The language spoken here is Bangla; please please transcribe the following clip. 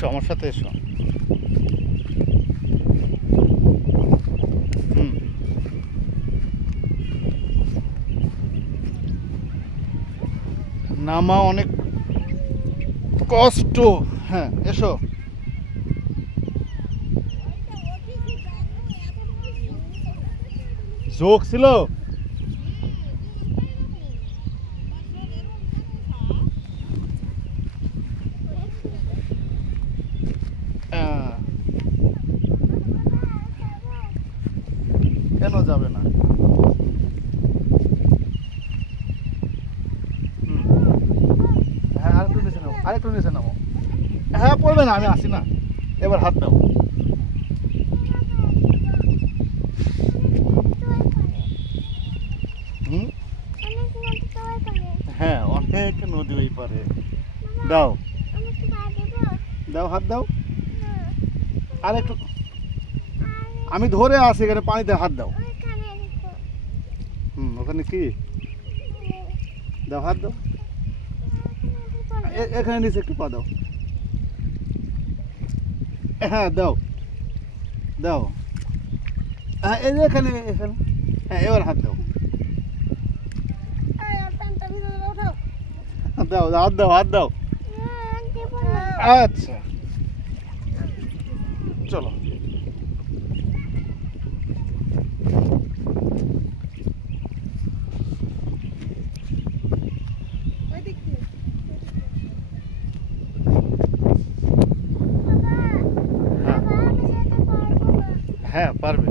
এসো আমার সাথে এসো। নামা অনেক কষ্ট। হ্যাঁ এসো। ঝোঁক ছিল। কেন যাবে না? হ্যাঁ আরেকটু নিচে নামো, আরেকটু নিচে নামো। হ্যাঁ পড়বে না, আমি আসি না। এবার হাত দাও। হ্যাঁ অনেক নদী ওই পারে। দাও দাও, হাত দাও। আরেকটু, আমি ধরে আসি এখানে পানিতে, হাত দাও। ওখানে কি? দাও, হাত দাও। এখানে নিচে একটু পা দাও। হ্যাঁ দাও দাও। হ্যাঁ এই যে এখানে এখানে। হ্যাঁ এবার হাত দাও। দাও হাত দাও, হাত দাও। আচ্ছা চলো। হ্যাঁ পারবে।